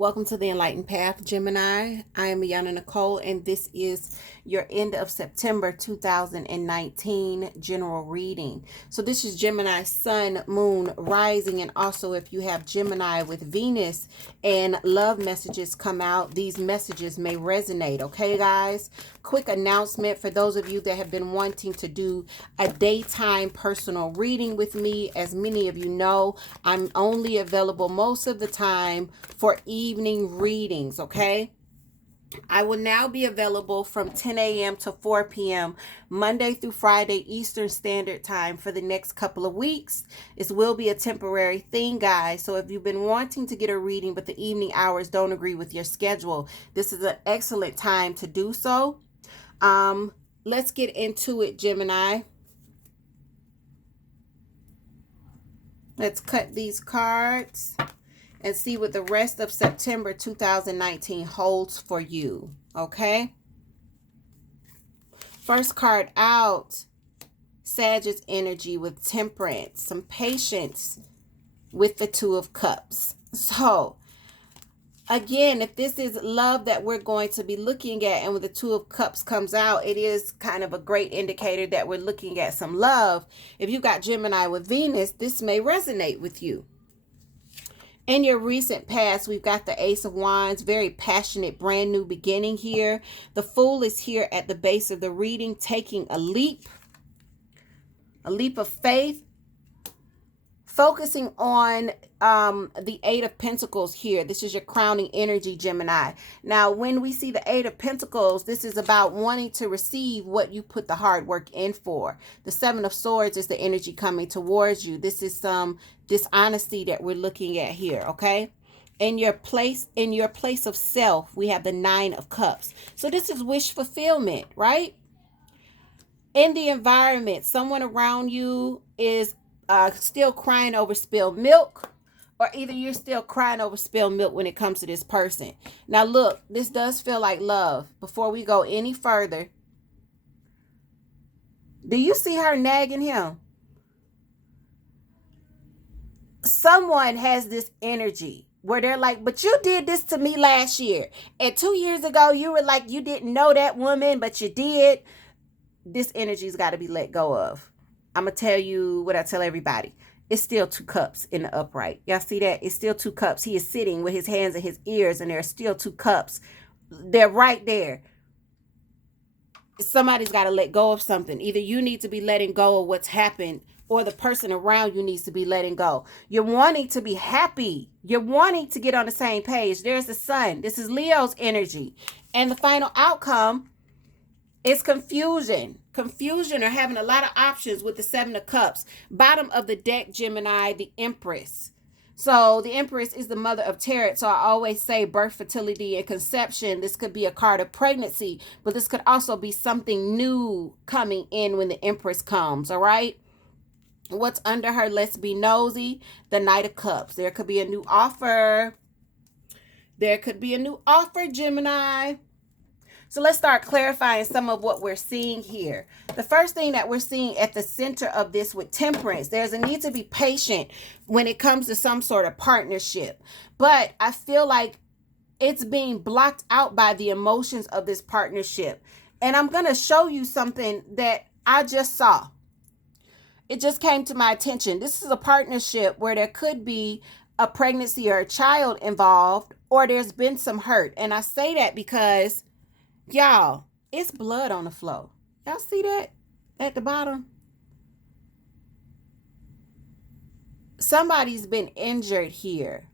Welcome to the Enlightened Path, Gemini. I am Yana Nicole, and this is your end of September 2019 general reading. So this is Gemini Sun, Moon, Rising, and also if you have Gemini with Venus and love messages come out, these messages may resonate. Okay, guys? Quick announcement for those of you that have been wanting to do a daytime personal reading with me. As many of you know, I'm only available most of the time for evening readings, okay? I will now be available from 10 a.m. to 4 p.m. Monday through Friday Eastern Standard Time for the next couple of weeks. This will be a temporary thing, guys. So if you've been wanting to get a reading but the evening hours don't agree with your schedule, this is an excellent time to do so. Let's get into it, Gemini. Let's cut these cards and see what the rest of September 2019 holds for you, okay? First card out, Sagittarius energy with temperance, some patience with the Two of Cups. So, again, if this is love that we're going to be looking at, and when the Two of Cups comes out, it is kind of a great indicator that we're looking at some love. If you got Gemini with Venus, this may resonate with you. In your recent past, we've got the Ace of Wands, very passionate, brand new beginning here. The Fool is here at the base of the reading, taking a leap of faith, focusing on the Eight of Pentacles here. This is your crowning energy, Gemini. Now, when we see the Eight of Pentacles, this is about wanting to receive what you put the hard work in for. The Seven of Swords is the energy coming towards you. This is some dishonesty that we're looking at here, okay? In your place of self, we have the Nine of Cups. So this is wish fulfillment, right? In the environment, someone around you is still crying over spilled milk, or either you're still crying over spilled milk when it comes to this person. Now look, this does feel like love. Before we go any further, do you see her nagging him? Someone has this energy where they're like, but you did this to me last year. And 2 years ago, you were like, you didn't know that woman, but you did. This energy's got to be let go of. I'm going to tell you what I tell everybody. It's still 2 cups in the upright. Y'all see that? It's still 2 cups. He is sitting with his hands in his ears, and there are still 2 cups. They're right there. Somebody's got to let go of something. Either you need to be letting go of what's happened, or the person around you needs to be letting go. You're wanting to be happy. You're wanting to get on the same page. There's the Sun. This is Leo's energy. And the final outcome is confusion. Confusion or having a lot of options with the Seven of Cups. Bottom of the deck, Gemini, the Empress. So the Empress is the mother of tarot. So I always say birth, fertility, and conception. This could be a card of pregnancy, but this could also be something new coming in when the Empress comes, all right? What's under her? Let's be nosy. The Knight of Cups. There could be a new offer. There could be a new offer, Gemini. So let's start clarifying some of what we're seeing here. The first thing that we're seeing at the center of this with temperance, there's a need to be patient when it comes to some sort of partnership. But I feel like it's being blocked out by the emotions of this partnership. And I'm going to show you something that I just saw. It just came to my attention. This is a partnership where there could be a pregnancy or a child involved, or there's been some hurt. And I say that because, y'all, it's blood on the floor. Y'all see that at the bottom? Somebody's been injured here.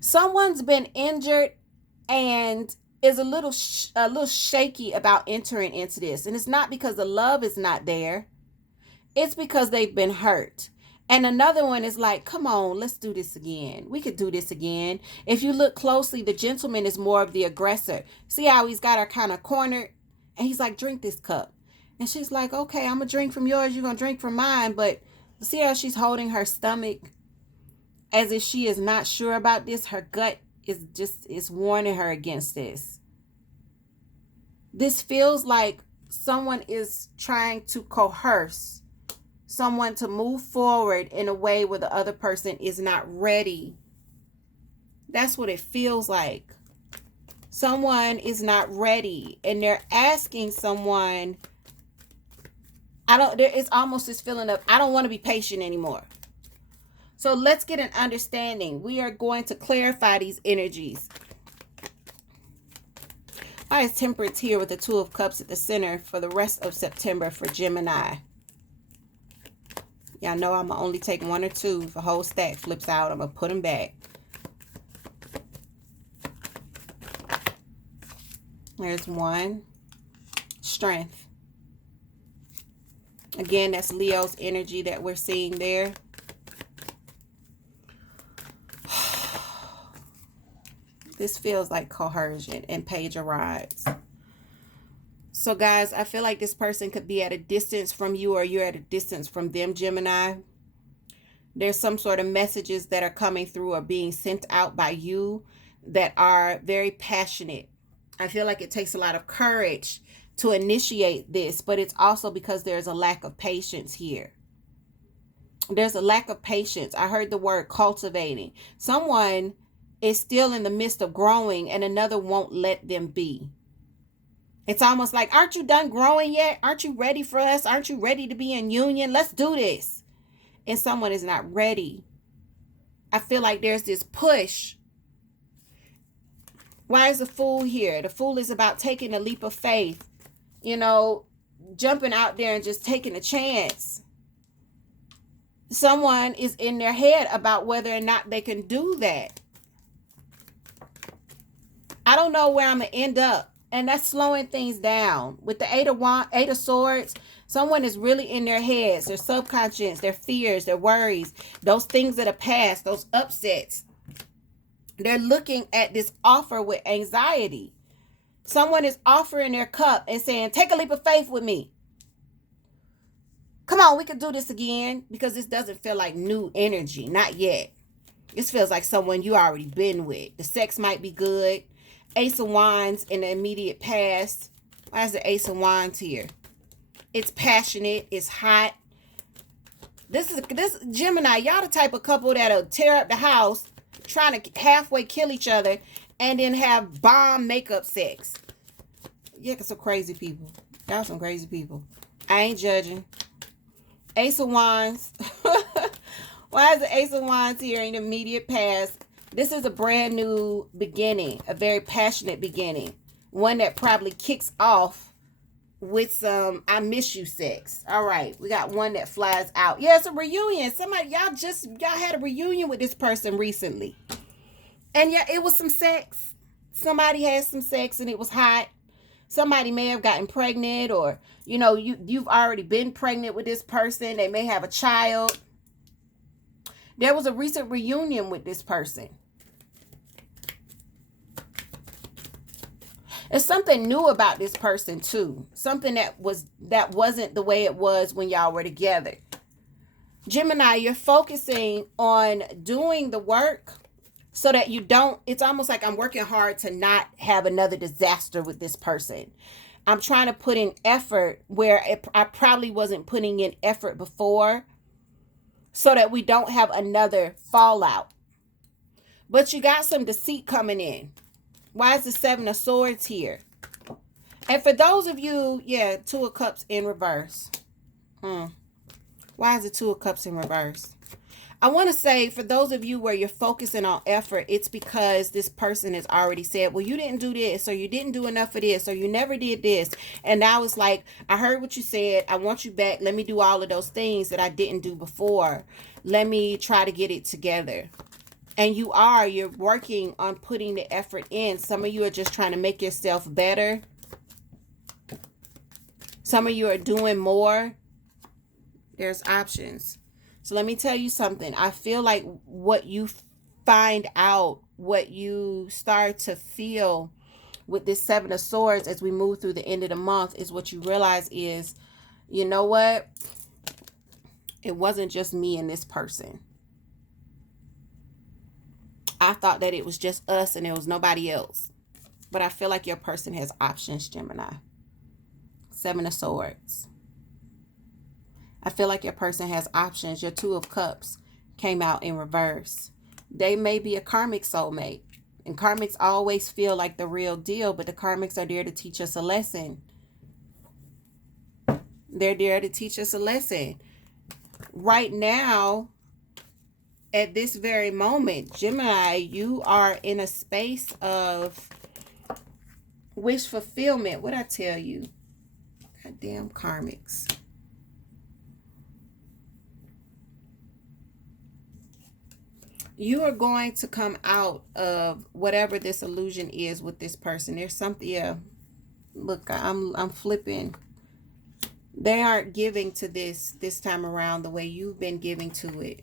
Someone's been injured and is a little shaky about entering into this. And it's not because the love is not there. It's because they've been hurt. And another one is like, come on, let's do this again. We could do this again. If you look closely, the gentleman is more of the aggressor. See how he's got her kind of cornered? And he's like, drink this cup. And she's like, okay, I'm going to drink from yours. You're going to drink from mine. But see how she's holding her stomach as if she is not sure about this? Her gut is warning her against this. This feels like someone is trying to coerce someone to move forward in a way where the other person is not ready. That's what it feels like. Someone is not ready, and they're asking someone, it's almost this feeling of, I don't want to be patient anymore. So let's get an understanding. We are going to clarify these energies. Why is Temperance here with the Two of Cups at the center for the rest of September for Gemini? Y'all know I'm going to only take one or two. If a whole stack flips out, I'm going to put them back. There's one. Strength. Again, that's Leo's energy that we're seeing there. This feels like coercion and Page of Rods. So guys, I feel like this person could be at a distance from you, or you're at a distance from them, Gemini. There's some sort of messages that are coming through or being sent out by you that are very passionate. I feel like it takes a lot of courage to initiate this, but it's also because there's a lack of patience here. There's a lack of patience. I heard the word cultivating. Someone is still in the midst of growing and another won't let them be. It's almost like, aren't you done growing yet? Aren't you ready for us? Aren't you ready to be in union? Let's do this. And someone is not ready. I feel like there's this push. Why is the Fool here? The Fool is about taking a leap of faith. You know, jumping out there and just taking a chance. Someone is in their head about whether or not they can do that. I don't know where I'm going to end up. And that's slowing things down. With the Eight of Swords, someone is really in their heads, their subconscious, their fears, their worries, those things that are past, those upsets. They're looking at this offer with anxiety. Someone is offering their cup and saying, take a leap of faith with me. Come on, we can do this again. Because this doesn't feel like new energy. Not yet. This feels like someone you already been with. The sex might be good. Ace of Wands in the immediate past. Why is the Ace of Wands here? It's passionate. It's hot. This Gemini, y'all the type of couple that'll tear up the house, trying to halfway kill each other, and then have bomb makeup sex. Yeah, some crazy people. Y'all some crazy people. I ain't judging. Ace of Wands. Why is the Ace of Wands here in the immediate past? This is a brand new beginning, a very passionate beginning. One that probably kicks off with some I miss you sex. All right, we got one that flies out. Yeah, it's a reunion. Y'all had a reunion with this person recently. And yeah, it was some sex. Somebody had some sex and it was hot. Somebody may have gotten pregnant, or, you know, you've already been pregnant with this person. They may have a child. There was a recent reunion with this person. There's something new about this person too. Something that wasn't the way it was when y'all were together. Gemini, you're focusing on doing the work so that you don't, it's almost like I'm working hard to not have another disaster with this person. I'm trying to put in effort where I probably wasn't putting in effort before, so that we don't have another fallout. But you got some deceit coming in. Why is the Seven of Swords here? And for those of you, yeah, Two of Cups in reverse. Why is the Two of Cups in reverse? I want to say, for those of you where you're focusing on effort, it's because this person has already said, well, you didn't do this, or you didn't do enough of this, or you never did this. And now it's like, I heard what you said. I want you back. Let me do all of those things that I didn't do before. Let me try to get it together. And you're working on putting the effort in. Some of you are just trying to make yourself better. Some of you are doing more. There's options. So let me tell you something. I feel like what you find out, what you start to feel with this Seven of Swords as we move through the end of the month, is what you realize is, you know what? It wasn't just me and this person. I thought that it was just us and there was nobody else. But I feel like your person has options, Gemini. Seven of Swords. I feel like your person has options. Your Two of Cups came out in reverse. They may be a karmic soulmate. And karmics always feel like the real deal, but the karmics are there to teach us a lesson. They're there to teach us a lesson. Right now, at this very moment, Gemini, you are in a space of wish fulfillment. What I tell you? Goddamn karmics. You are going to come out of whatever this illusion is with this person. There's something, yeah. Look, I'm flipping. They aren't giving to this time around the way you've been giving to it.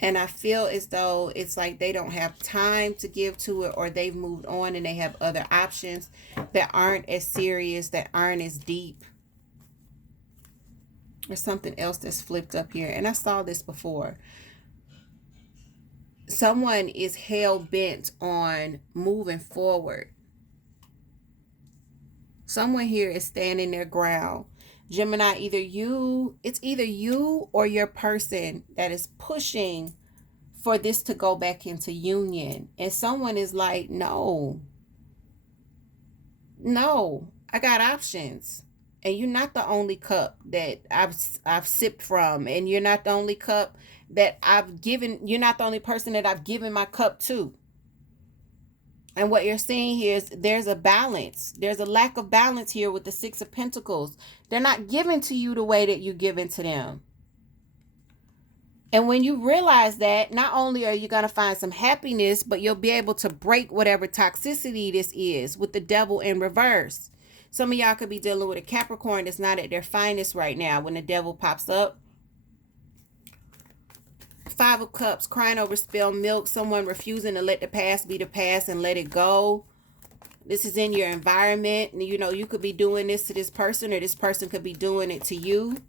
And I feel as though it's like they don't have time to give to it, or they've moved on and they have other options that aren't as serious, that aren't as deep. There's something else that's flipped up here. And I saw this before. Someone is hell-bent on moving forward. Someone here is standing their ground. Gemini, it's either you or your person that is pushing for this to go back into union. And someone is like, no, I got options. And you're not the only cup that I've sipped from. And you're not the only cup that I've given. You're not the only person that I've given my cup to. And what you're seeing here is there's a balance. There's a lack of balance here with the Six of Pentacles. They're not giving to you the way that you're giving to them. And when you realize that, not only are you going to find some happiness, but you'll be able to break whatever toxicity this is with the Devil in reverse. Some of y'all could be dealing with a Capricorn that's not at their finest right now when the Devil pops up. Five of Cups, crying over spilled milk, someone refusing to let the past be the past and let it go. This is in your environment. You know, you could be doing this to this person, or this person could be doing it to you.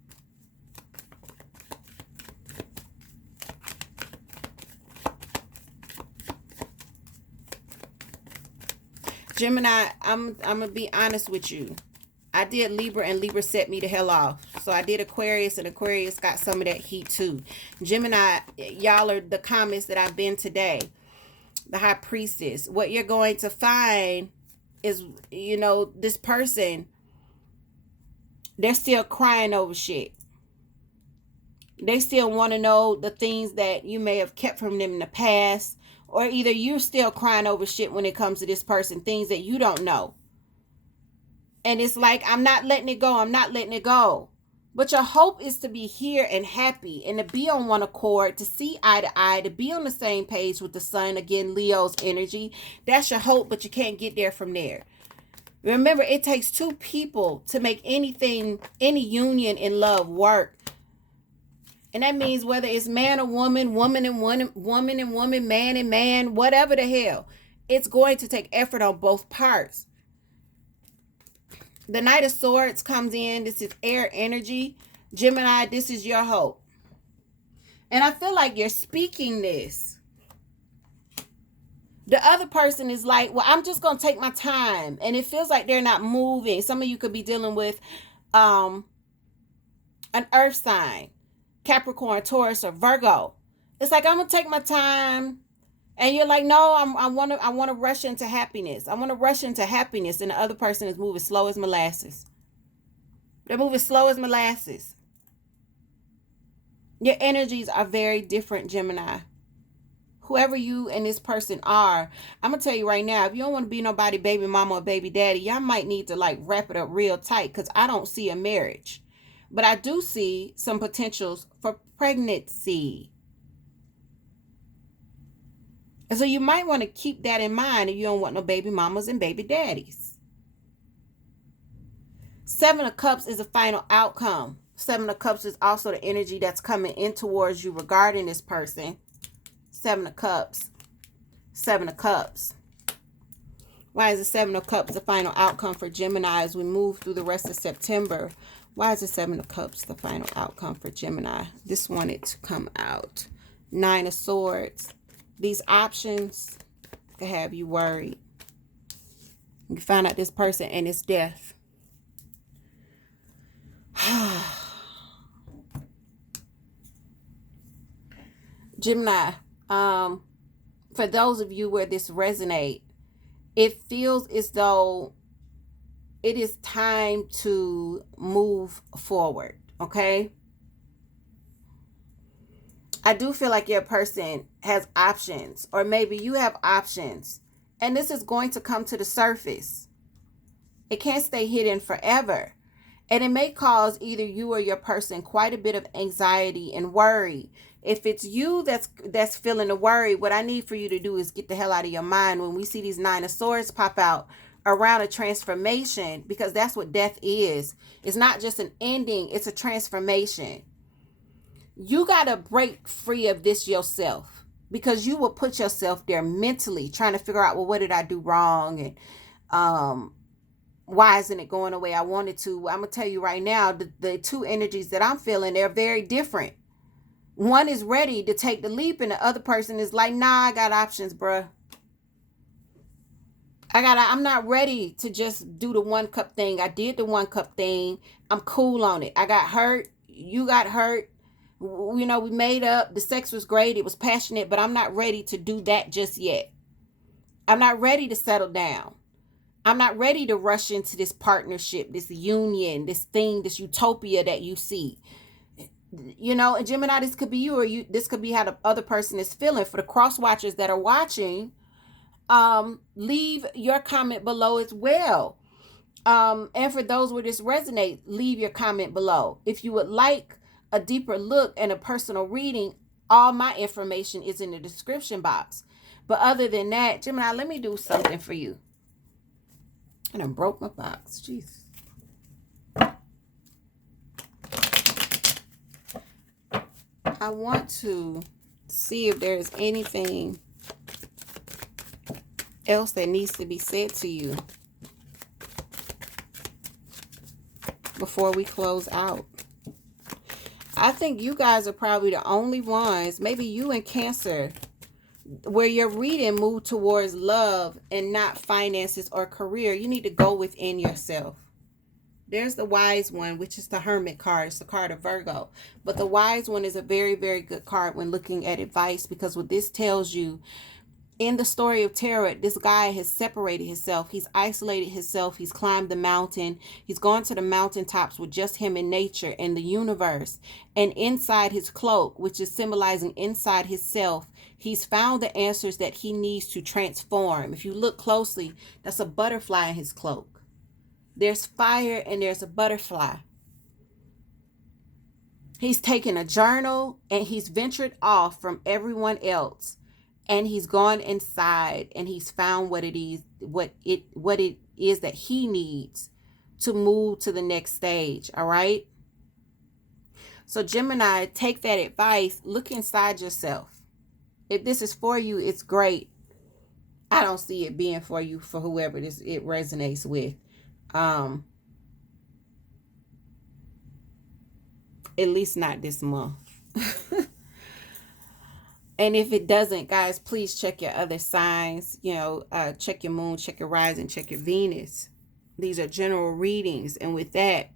Gemini, I'm going to be honest with you. I did Libra, and Libra set me the hell off. So I did Aquarius, and Aquarius got some of that heat too. Gemini, y'all are the comments that I've been today. The High Priestess. What you're going to find is, you know, this person, they're still crying over shit. They still want to know the things that you may have kept from them in the past. Or either you're still crying over shit when it comes to this person, things that you don't know. And it's like, I'm not letting it go. I'm not letting it go. But your hope is to be here and happy and to be on one accord, to see eye to eye, to be on the same page with the sun. Again, Leo's energy. That's your hope, but you can't get there from there. Remember, it takes two people to make anything, any union in love work. And that means whether it's man or woman, woman and woman, man and man, whatever the hell, it's going to take effort on both parts. The Knight of Swords comes in. This is air energy. Gemini, this is your hope. And I feel like you're speaking this. The other person is like, well, I'm just going to take my time. And it feels like they're not moving. Some of you could be dealing with an earth sign. Capricorn, Taurus, or Virgo. It's like, I'm going to take my time. And you're like, no, I want to rush into happiness. I want to rush into happiness. And the other person is moving slow as molasses. They're moving slow as molasses. Your energies are very different, Gemini. Whoever you and this person are, I'm going to tell you right now, if you don't want to be nobody baby mama or baby daddy, y'all might need to like wrap it up real tight, because I don't see a marriage. But I do see some potentials for pregnancy. And so you might want to keep that in mind if you don't want no baby mamas and baby daddies. Seven of Cups is a final outcome. Seven of Cups is also the energy that's coming in towards you regarding this person. Seven of Cups. Seven of Cups. Why is the Seven of Cups the final outcome for Gemini as we move through the rest of September? Why is the Seven of Cups the final outcome for Gemini? This wanted to come out. Nine of Swords. These options can have you worried. You can find out this person and it's death. Gemini, for those of you where this resonate, it feels as though it is time to move forward, okay? I do feel like your person has options, or maybe you have options, and this is going to come to the surface. It can't stay hidden forever. And it may cause either you or your person quite a bit of anxiety and worry. If it's you that's feeling the worry, what I need for you to do is get the hell out of your mind when we see these Nine of Swords pop out around a transformation, because that's what death is. It's not just an ending, it's a transformation. You got to break free of this yourself, because you will put yourself there mentally trying to figure out, well, what did I do wrong? And why isn't it going the way I wanted to? I'm going to tell you right now, the two energies that I'm feeling, they're very different. One is ready to take the leap, and the other person is like, nah, I got options, bruh. I'm not ready to just do the 1 cup thing. I did the 1 cup thing. I'm cool on it. I got hurt. You got hurt. You know, we made up. The sex was great. It was passionate, but I'm not ready to do that just yet. I'm not ready to settle down. I'm not ready to rush into this partnership, this union, this thing, this utopia that you see. You know, and Gemini, this could be you, or this could be how the other person is feeling. For the cross watchers that are watching, leave your comment below as well. And for those where this resonates, leave your comment below. If you would like a deeper look and a personal reading, all my information is in the description box. But other than that, Gemini, let me do something for you. And I broke my box. Jeez. I want to see if there's anything else that needs to be said to you before we close out. I think you guys are probably the only ones, maybe you and Cancer, where your reading moved towards love and not finances or career. You need to go within yourself. There's the Wise One, which is the Hermit card. It's the card of Virgo. But the Wise One is a very, very good card when looking at advice, because what this tells you, in the story of Tarot, this guy has separated himself. He's isolated himself. He's climbed the mountain. He's gone to the mountaintops with just him and nature and the universe. And inside his cloak, which is symbolizing inside himself, he's found the answers that he needs to transform. If you look closely, that's a butterfly in his cloak. There's fire and there's a butterfly. He's taken a journal and he's ventured off from everyone else. And he's gone inside and he's found what it is that he needs to move to the next stage. All right. So Gemini, take that advice. Look inside yourself. If this is for you, it's great. I don't see it being for you, for whoever it resonates with. At least not this month. And if it doesn't, guys, please check your other signs. You know, check your moon, check your rising, check your Venus. These are general readings. And with that,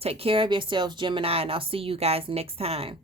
take care of yourselves, Gemini, and I'll see you guys next time.